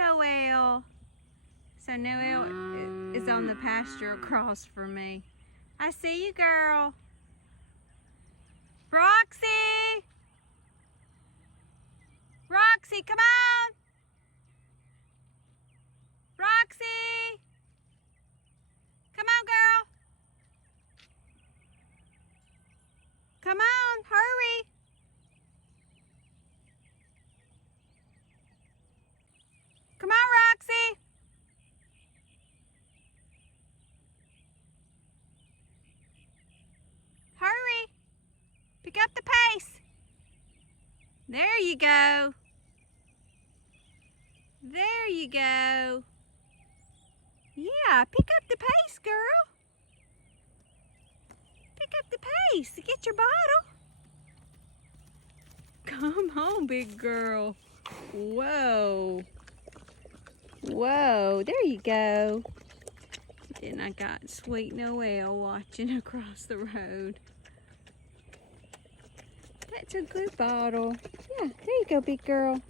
Noelle. So Noelle is on the pasture across from me. I see you, girl. Roxy! Roxy, come on! Roxy! Come on, girl. Come on, hurry. Come on, Roxy. Hurry. Pick up the pace. There you go. There you go. Yeah, pick up the pace, girl. Pick up the pace to get your bottle. Come on, big girl. Whoa. Whoa, there you go. Then I got sweet Noelle watching across the road. That's a good bottle. Yeah, there you go, big girl.